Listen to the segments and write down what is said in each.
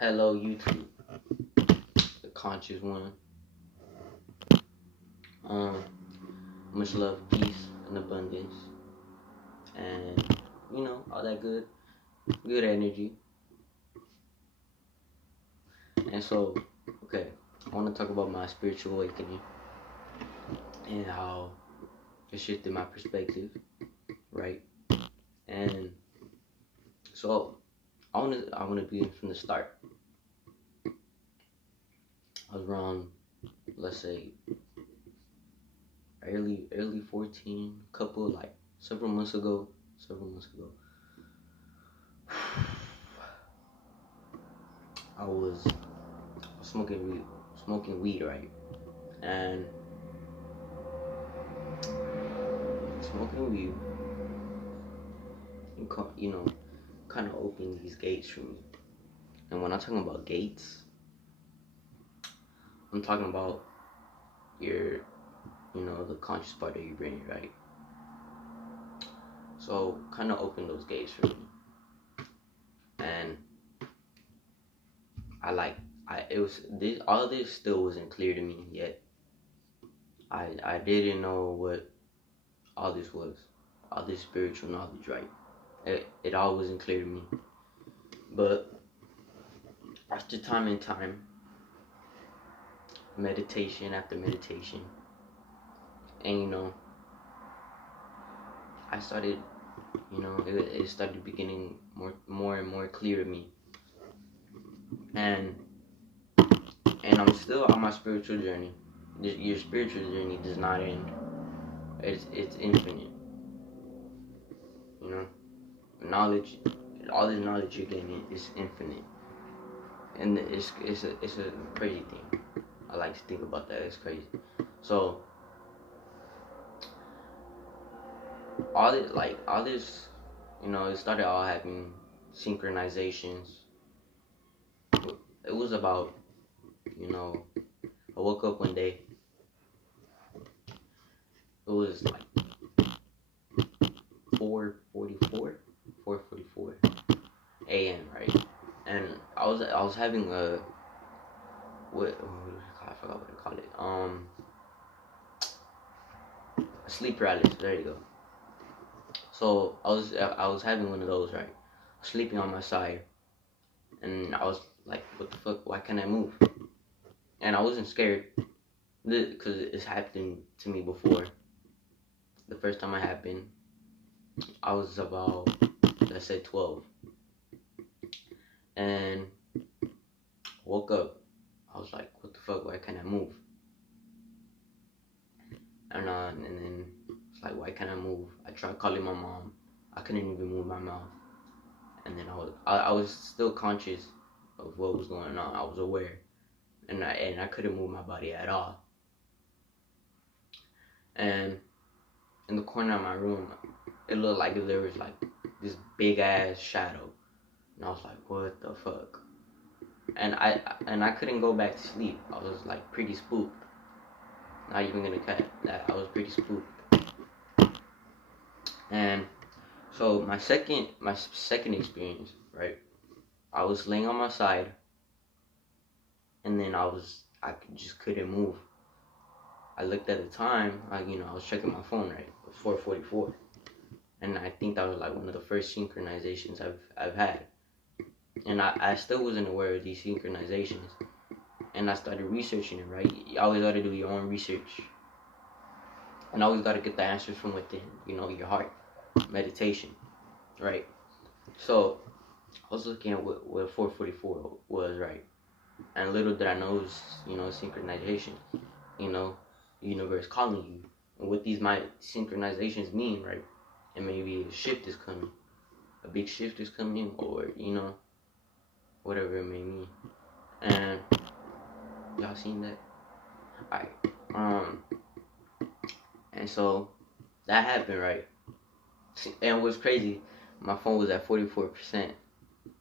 Hello, YouTube, the conscious one. Um, much love, peace, and abundance, and all that good energy. And so, okay, I want to talk about my spiritual awakening and how it shifted my perspective, right? And so, I want to begin from the start. I was around, let's say, early 14, several months ago. I was smoking weed, right? And smoking weed, kind of opened these gates for me. And when I'm talking about gates, I'm talking about your, the conscious part of your brain, right? So kind of opened those gates for me, and all of this still wasn't clear to me yet. I didn't know what all this was, all this spiritual knowledge, right? It all wasn't clear to me, but after time and time, meditation after meditation, and I started, it started beginning more and more clear to me, and I'm still on my spiritual journey. Your spiritual journey does not end. It's infinite. Knowledge, all this knowledge you're gaining is infinite, and it's a crazy thing. I like to think about that. It's crazy. So all this, it started all having synchronizations. It was about, I woke up one day. It was like 4:44 a.m. right, and I was having I forgot what to call it. Sleep paralysis. There you go. So I was having one of those, right? Sleeping on my side, and I was like, what the fuck? Why can't I move? And I wasn't scared because it's happened to me before. The first time it happened, I was about, let's say, 12, and woke up. I was like, what the fuck? Why can't I move? And then it's like, why can't I move? I tried calling my mom. I couldn't even move my mouth. And then I was still conscious of what was going on. I was aware, and I couldn't move my body at all. And in the corner of my room, it looked like there was like this big ass shadow, and I was like, what the fuck? And I couldn't go back to sleep. I was like pretty spooked. Not even gonna cut that. I was pretty spooked. And so my second experience, right? I was laying on my side, and then I just couldn't move. I looked at the time. I was checking my phone, right? It was 4:44, and I think that was like one of the first synchronizations I've had. And I still wasn't aware of these synchronizations, and I started researching it. Right? You always got to do your own research, and always got to get the answers from within. Your heart, meditation, right? So I was looking at what 4:44 was, right? And little did I know it was, synchronization. The universe calling you. And what these my synchronizations mean, right? And maybe a shift is coming. A big shift is coming, or, whatever it may mean. And y'all seen that? Alright. And so that happened, right? And what's crazy, my phone was at 44%.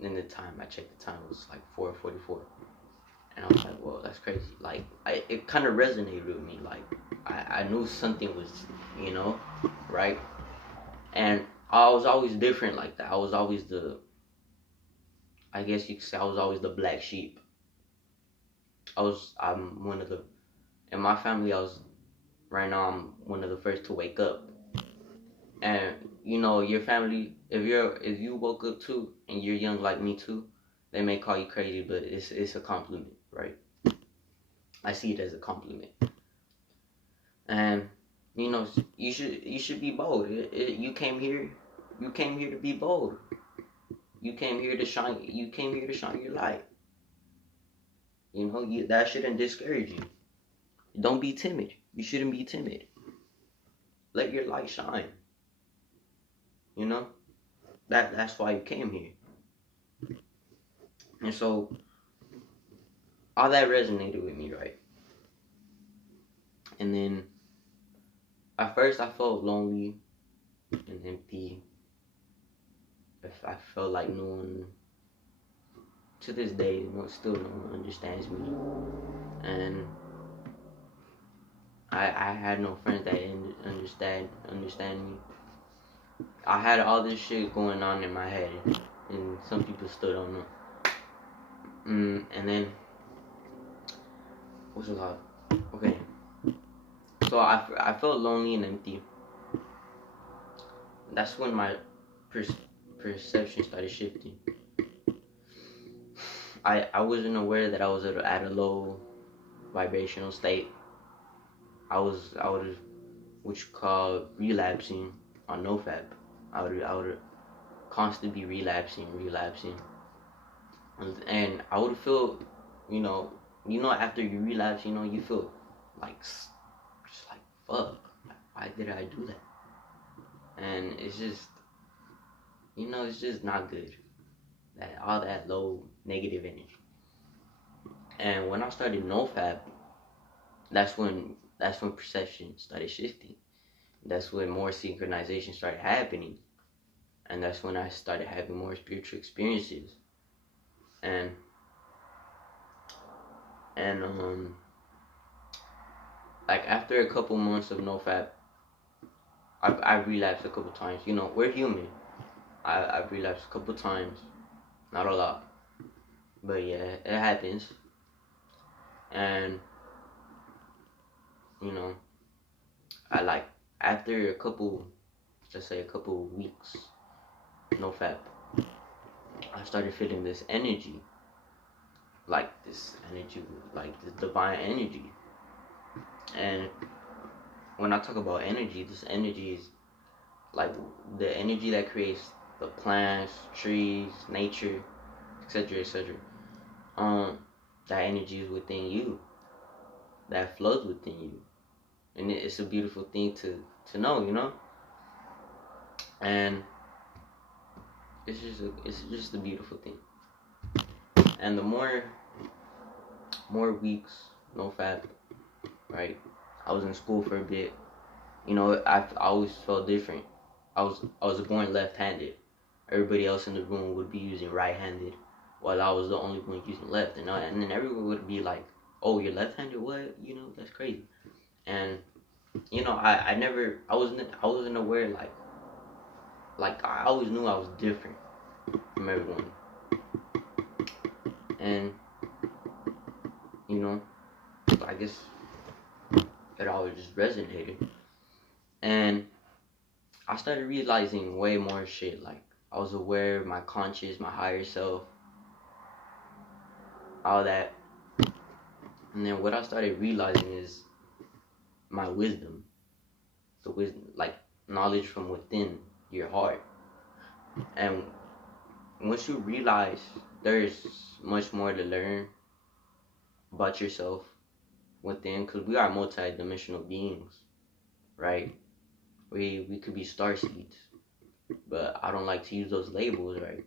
And the time I checked, the time was like 4:44. And I was like, whoa, that's crazy. Like, it kind of resonated with me. Like, I knew something was, right? And I was always different like that. I was always I guess you could say I was always the black sheep. I'm one of the, in my family, right now, I'm one of the first to wake up. And, your family, if you woke up too, and you're young like me too, they may call you crazy, but it's a compliment, right? I see it as a compliment. And, you should be bold. You came here to be bold. You came here to shine your light. That shouldn't discourage you. Don't be timid. You shouldn't be timid. Let your light shine. You know? That's why you came here. And so all that resonated with me, right? And then at first I felt lonely and empty. I felt like no one, to this day, still no one understands me. And I had no friends that understand me. I had all this shit going on in my head, and some people still don't know. And then, what's it called? Okay. So I felt lonely and empty. That's when my perception started shifting. I wasn't aware that I was at a low vibrational state. I was which you call relapsing on NoFap. I would constantly be relapsing, and I would feel, after you relapse, you feel like just like fuck. Why did I do that? And it's just, it's just not good. That all that low negative energy. And when I started NoFap, that's when perception started shifting. That's when more synchronization started happening. And that's when I started having more spiritual experiences. And like after a couple months of NoFap, I relapsed a couple times. We're human. I've relapsed a couple times. Not a lot. But yeah, it happens. And I like after let's say a couple weeks, NoFap, I started feeling this energy, like this divine energy. And when I talk about energy, this energy is like the energy that creates the plants, trees, nature, etc., etc. That energy is within you. That flows within you. And it's a beautiful thing to know, And it's just a beautiful thing. And the more weeks, NoFap, right? I was in school for a bit. I always felt different. I was born left-handed. Everybody else in the room would be using right-handed, while I was the only one using left. And then everyone would be like, "Oh, you're left-handed? What? That's crazy." And I wasn't aware, like I always knew I was different from everyone. And I guess it always just resonated. And I started realizing way more shit. Like I was aware of my conscious, my higher self, all that. And then what I started realizing is my wisdom. The wisdom, like knowledge from within your heart. And once you realize there's much more to learn about yourself within, because we are multi-dimensional beings, right? We could be star seeds, but I don't like to use those labels, right?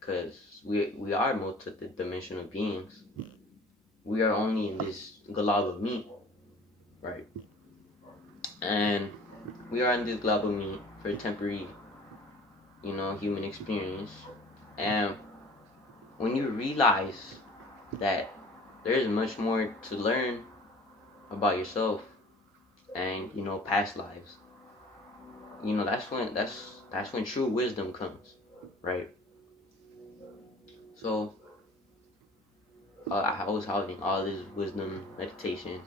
Because we are multi-dimensional beings. We are only in this glob of meat, right? And we are in this glob of meat for a temporary, human experience. And when you realize that there is much more to learn about yourself and past lives, that's when true wisdom comes, right? So I was having all this wisdom meditation.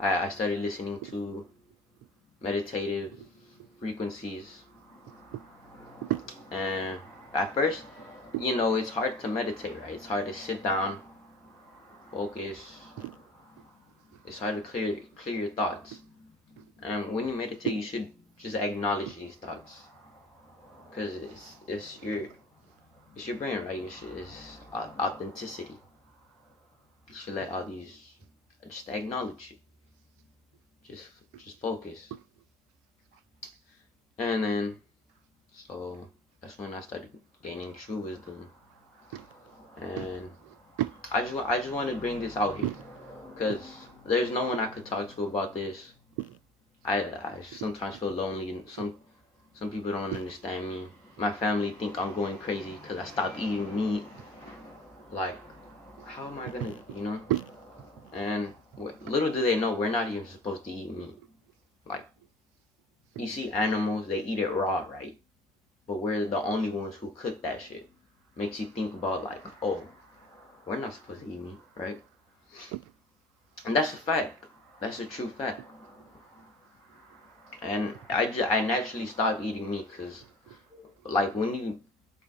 I started listening to meditative frequencies, and at first, it's hard to meditate, right? It's hard to sit down, focus. It's hard to clear your thoughts. And when you meditate, you should just acknowledge these thoughts, because it's your brain, right? It's authenticity. You should let all these just acknowledge it. Just just focus. And then so that's when I started gaining true wisdom. And I just want to bring this out here, because there's no one I could talk to about this. I sometimes feel lonely, and some people don't understand me. My family think I'm going crazy because I stopped eating meat. Like, how am I gonna? And little do they know, we're not even supposed to eat meat. Like, you see animals, they eat it raw, right? But we're the only ones who cook that shit. Makes you think about, like, oh, we're not supposed to eat meat, right? And that's a fact. That's a true fact. And I naturally stopped eating meat because, like,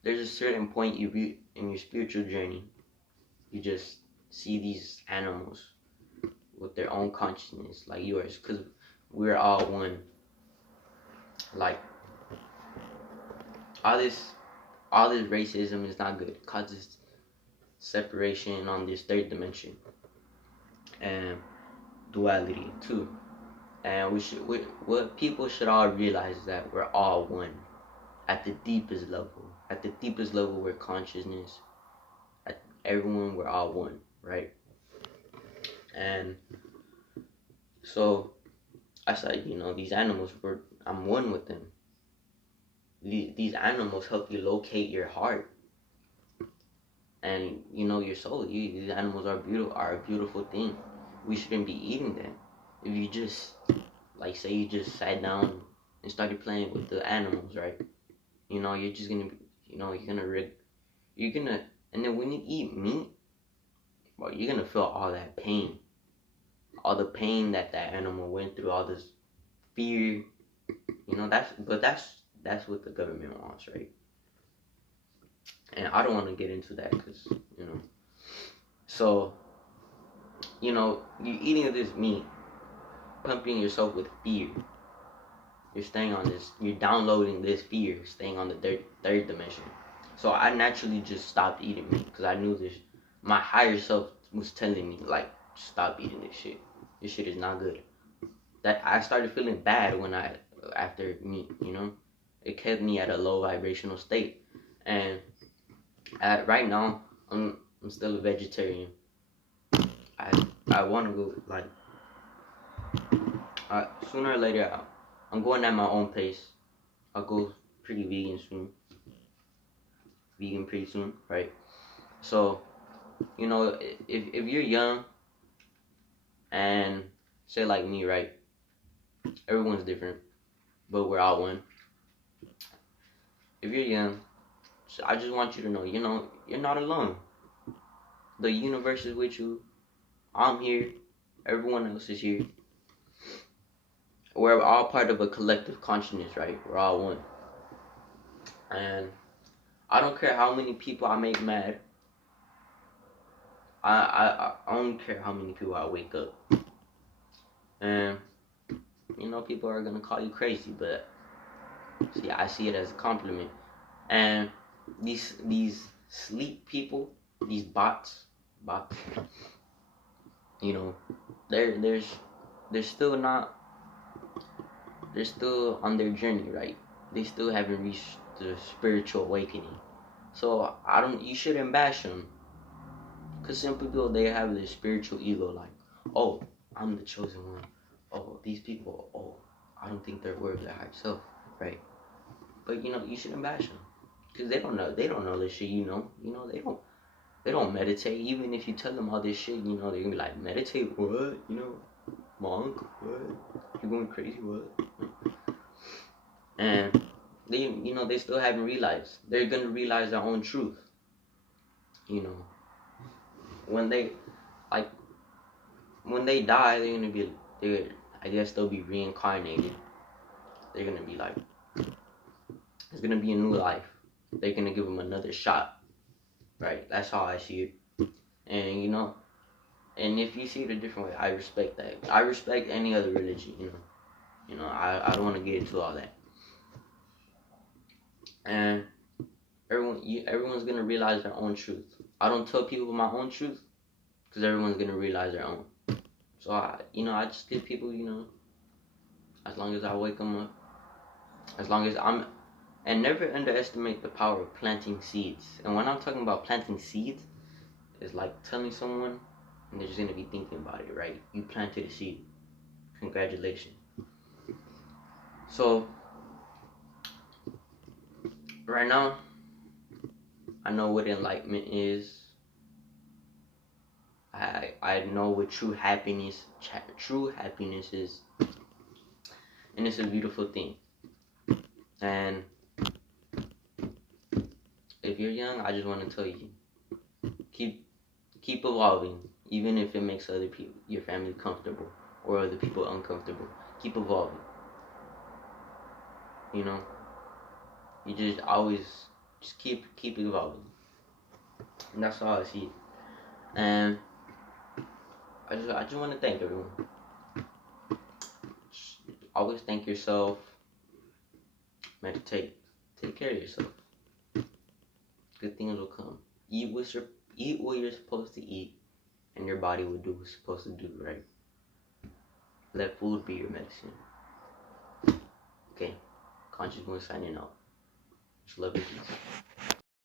there's a certain point in your spiritual journey, you just see these animals with their own consciousness, like yours, because we're all one. Like, all this racism is not good. It causes separation on this third dimension, and duality too. And what people should all realize is that we're all one at the deepest level. At the deepest level, we're consciousness. At everyone, we're all one, right? And so I said, these animals, I'm one with them. These animals help you locate your heart and your soul. These animals are a beautiful thing. We shouldn't be eating them. If you just, like, say you just sat down and started playing with the animals, right? You're just gonna, and then when you eat meat, well, you're gonna feel all that pain, all the pain that animal went through, all this fear. That's what the government wants, right? And I don't want to get into that because, so, you're eating this meat, pumping yourself with fear. You're downloading this fear, staying on the third dimension. So I naturally just stopped eating meat because I knew this. My higher self was telling me, like, stop eating this shit. This shit is not good. That I started feeling bad after meat, It kept me at a low vibrational state. And right now, I'm still a vegetarian. I want to go, like, sooner or later, I'm going at my own pace. I'll go pretty vegan soon. Vegan pretty soon, right? So, if you're young and say like me, right? Everyone's different, but we're all one. If you're young, so I just want you to know, you're not alone. The universe is with you. I'm here. Everyone else is here. We're all part of a collective consciousness, right? We're all one. And I don't care how many people I make mad. I don't care how many people I wake up. And, people are going to call you crazy, but see, I see it as a compliment. And these sleep people, these bots, they're still not, they're still on their journey, right? They still haven't reached the spiritual awakening. So you shouldn't bash them. Because some people, they have this spiritual ego, like, oh, I'm the chosen one. Oh, these people, oh, I don't think they're worth their high self, right? But, you shouldn't bash them. Because they don't know this shit, they don't meditate. Even if you tell them all this shit, they're going to be like, meditate what? Monk, what? You're going crazy, what? And they still haven't realized. They're going to realize their own truth. you know, when they like when they die, I guess they'll be reincarnated. They're gonna be like, it's gonna be a new life. They're gonna give them another shot, right? That's how I see it. And and if you see it a different way, I respect that. I respect any other religion, I don't want to get into all that. And everyone's gonna realize their own truth. I don't tell people my own truth because everyone's gonna realize their own. So I just give people, as long as I wake them up, as long as and never underestimate the power of planting seeds. And when I'm talking about planting seeds, it's like telling someone, and they're just gonna be thinking about it, right? You planted a seed. Congratulations. So right now, I know what enlightenment is. I know what true happiness is, and it's a beautiful thing. And if you're young, I just want to tell you, keep evolving, even if it makes other people, your family, comfortable or other people uncomfortable. Keep evolving. You just always just keep evolving, and that's all I see. And I just want to thank everyone. Just always thank yourself. Meditate. Take care of yourself. Good things will come. Eat what you're supposed to eat, and your body will do what it's supposed to do, right? Let food be your medicine. Okay. Conscious One signing out. Just love you, peace.